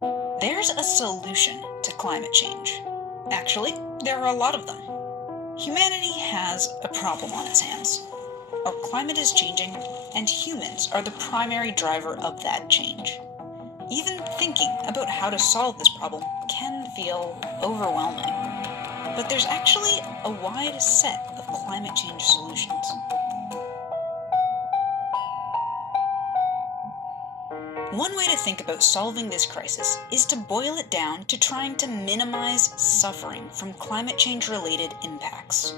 There's a solution to climate change. Actually, there are a lot of them. Humanity has a problem on its hands. Our climate is changing, and humans are the primary driver of that change. Even thinking about how to solve this problem can feel overwhelming. But there's actually a wide set of climate change solutions. One way to think about solving this crisis is to boil it down to trying to minimize suffering from climate change related impacts.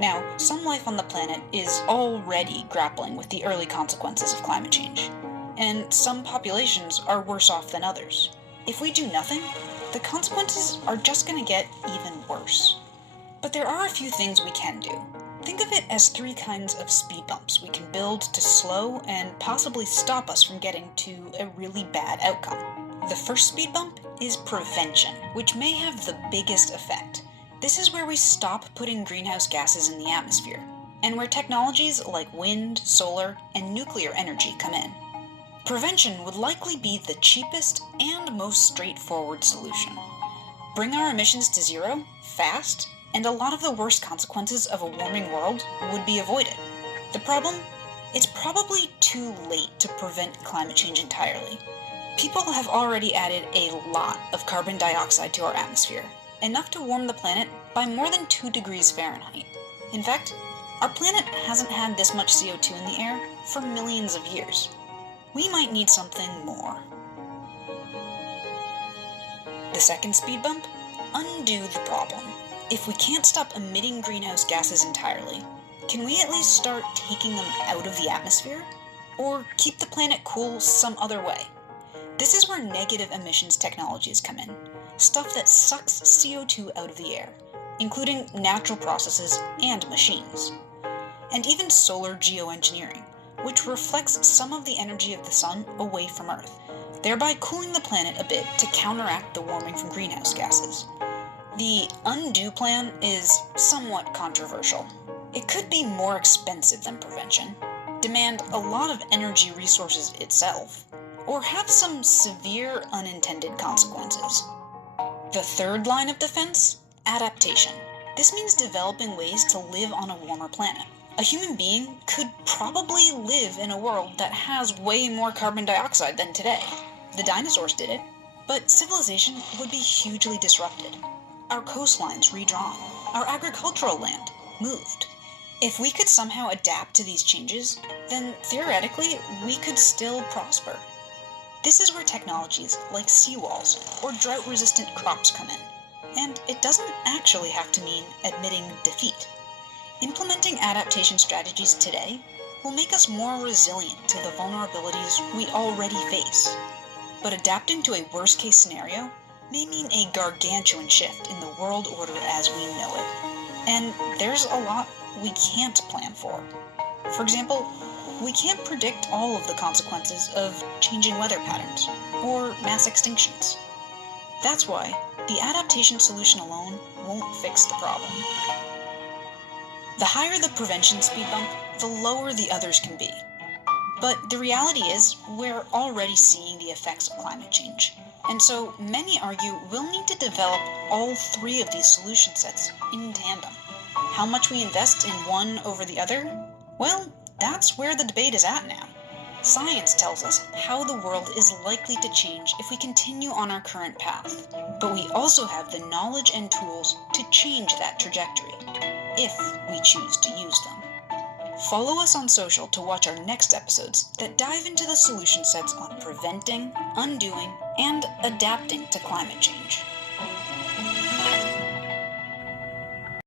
Now, some life on the planet is already grappling with the early consequences of climate change, and some populations are worse off than others. If we do nothing, the consequences are just going to get even worse. But there are a few things we can do. Think of it as three kinds of speed bumps we can build to slow and possibly stop us from getting to a really bad outcome. The first speed bump is prevention, which may have the biggest effect. This is where we stop putting greenhouse gases in the atmosphere, and where technologies like wind, solar, and nuclear energy come in. Prevention would likely be the cheapest and most straightforward solution. Bring our emissions to zero, fast, and a lot of the worst consequences of a warming world would be avoided. The problem? It's probably too late to prevent climate change entirely. People have already added a lot of carbon dioxide to our atmosphere, enough to warm the planet by more than 2 degrees Fahrenheit. In fact, our planet hasn't had this much CO2 in the air for millions of years. We might need something more. The second speed bump? Undo the problem. If we can't stop emitting greenhouse gases entirely, can we at least start taking them out of the atmosphere? Or keep the planet cool some other way? This is where negative emissions technologies come in. Stuff that sucks CO2 out of the air, including natural processes and machines. And even solar geoengineering, which reflects some of the energy of the sun away from Earth, thereby cooling the planet a bit to counteract the warming from greenhouse gases. The undo plan is somewhat controversial. It could be more expensive than prevention, demand a lot of energy resources itself, or have some severe unintended consequences. The third line of defense? Adaptation. This means developing ways to live on a warmer planet. A human being could probably live in a world that has way more carbon dioxide than today. The dinosaurs did it, but civilization would be hugely disrupted. Our coastlines redrawn, our agricultural land moved. If we could somehow adapt to these changes, then theoretically we could still prosper. This is where technologies like seawalls or drought-resistant crops come in. And it doesn't actually have to mean admitting defeat. Implementing adaptation strategies today will make us more resilient to the vulnerabilities we already face. But adapting to a worst-case scenario may mean a gargantuan shift in the world order as we know it. And there's a lot we can't plan for. For example, we can't predict all of the consequences of changing weather patterns or mass extinctions. That's why the adaptation solution alone won't fix the problem. The higher the prevention speed bump, the lower the others can be. But the reality is, we're already seeing the effects of climate change. And so many argue we'll need to develop all three of these solution sets in tandem. How much we invest in one over the other? Well, that's where the debate is at now. Science tells us how the world is likely to change if we continue on our current path. But we also have the knowledge and tools to change that trajectory, if we choose to use them. Follow us on social to watch our next episodes that dive into the solution sets on preventing, undoing, and adapting to climate change.